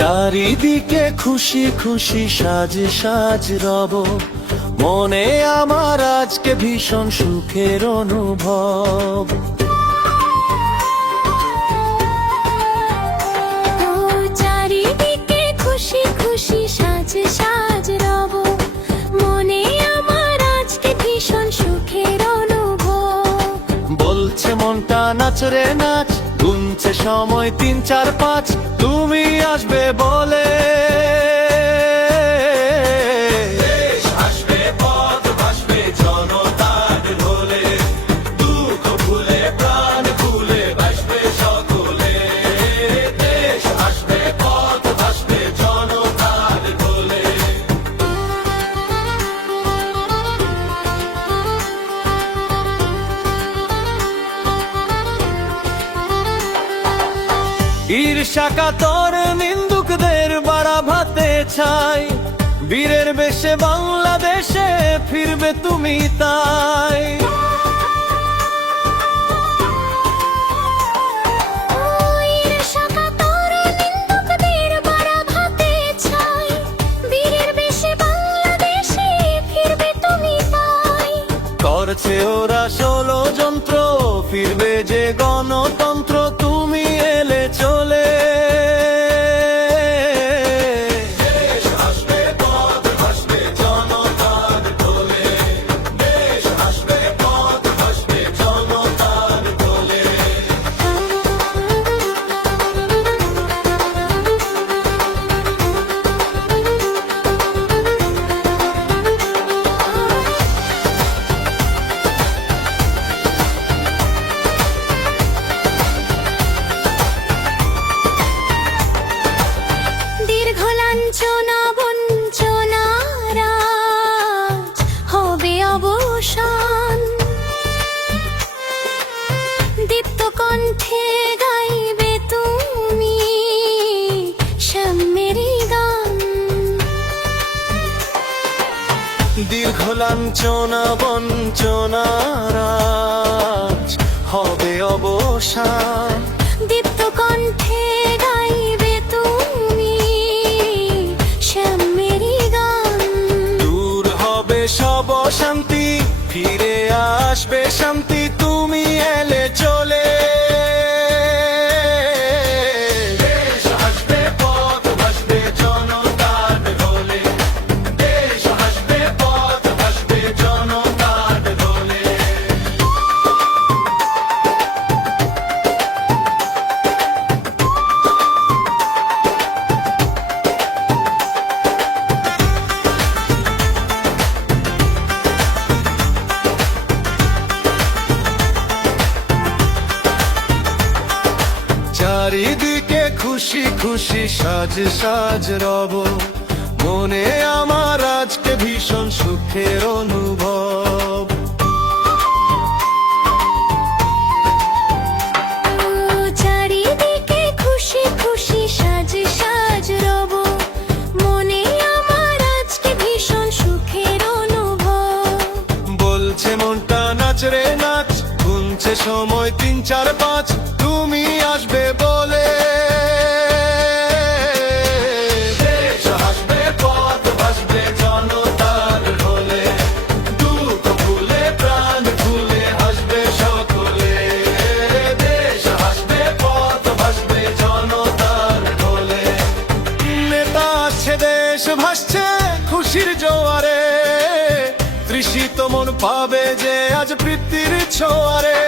চারিদিকে খুশি খুশি সাজ সাজ রব, মনে আমার আজকে ভীষণ সুখের অনুভব। চারিদিকে খুশি খুশি সাজ সাজ রব, মনে আমার আজকে ভীষণ সুখের অনুভব। বলছে মনটা নাচ রে নাচ, গুনছে সময় 3, 4, 5, তুমি আসবে বলে। দেশ আসবে, পথ ভাসবে জনতার ঢোলে, দুঃখ ভুলে প্রাণ খুলে ভাসবে সকলে। দেশ আসবে, পথ ভাসবে জনতার ঢোলে। ঈর্ষা কাতর নিন্দুকদের বাড়া ভাতে ছাই, বীরের বেশে বাংলাদেশে ফিরবে তুমি তাই। ঈর্ষা কাতর নিন্দুকদের বাড়া ভাতে ছাই, বীরের বেশে বাংলাদেশে ফিরবে তুমি তাই। করছে ওরা ষড়যন্ত্র, ফিরবে যে গণতন্ত্র তুমি এলে চলে। দেশ আসবে, পথ ভাসবে জনতার ঢোলে, দেশ আসবে, পথ ভাসবে জনতার ঢোলে। দীর্ঘ লাঞ্ছনা বঞ্চনার আজ হবে অবসান, দীপ্ত কণ্ঠে গাইবে তুমি সাম্যেরই গান। দীর্ঘ লাঞ্ছনা বঞ্চনার আজ হবে অবসান, দীপ্ত কণ্ঠে গাইবে তুমি শ্যামেরই গান। দূর হবে সব অশান্তি, ফিরে আসবে শান্তি তুমি এলে চলে। দেশ আসবে, পথ ভাসবে জনতার ঢোলে, দেশ আসবে, পথ ভাসবে জনতার ঢোলে। চারিদিকে খুশি খুশি সাজ সাজ রব, মনে আমার আজকে ভীষণ সুখের অনুভব। চারিদিকে খুশি খুশি সাজ সাজ রব, মনে আমার আজকে ভীষণ সুখের অনুভব। বলছে মনটা নাচ রে নাচ, গুনছে সময় 3, 4, 5, তুমি আসবে বলে। দেশ আসবে, পথ ভাসবে জনতার ঢোলে, দুঃখ ভুলে প্রাণ খুলে হাসবে সকলে। দেশ আসবে, পথ ভাসবে জনতার ঢোলে। নেতা আসছে, দেশ ভাসছে খুশির জোয়ারে, তৃষিত মন পাবে যে আজ প্রীতির ছোঁয়ারে।